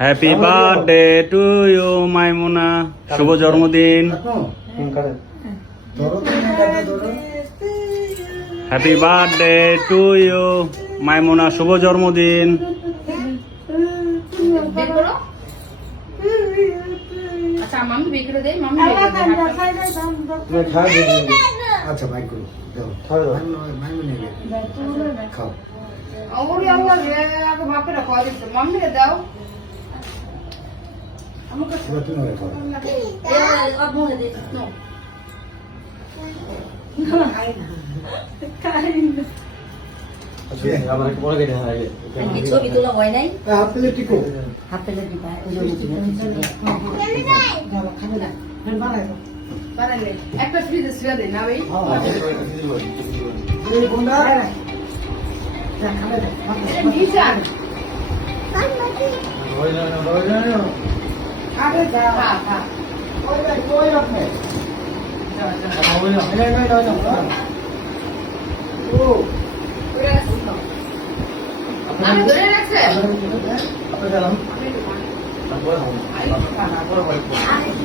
Happy birthday to you মাইমুনা, শুভ জন্মদিন। Happy birthday to you মাইমুনা, শুভ জন্মদিন। আচ্ছা মাম্মি বের করে দেই, মাম্মি আচ্ছা বাইক করো দাও খাও মাইমুনি খাও ওরে আল্লাহ রে, আগে বাপেরা খাওয়া দিত, মাম্মি রে দাও। আমাকে এবার তুমি খাও আব্বু দে নো আমার একটা বড় গাড়ি হয় ছবি তোলা হয় নাই, হাফ প্লেট টিকো হাত পেলে দিবা ওই যে বানালে একটা ফ্রিজে শুয়ে দেই না ভাই। এই বন্ধা নিশান ওই না আরে যা হ্যাঁ হ্যাঁ ওই আপনি ওই না ও আমি ধরে রাখছে আপনি জানেন আরে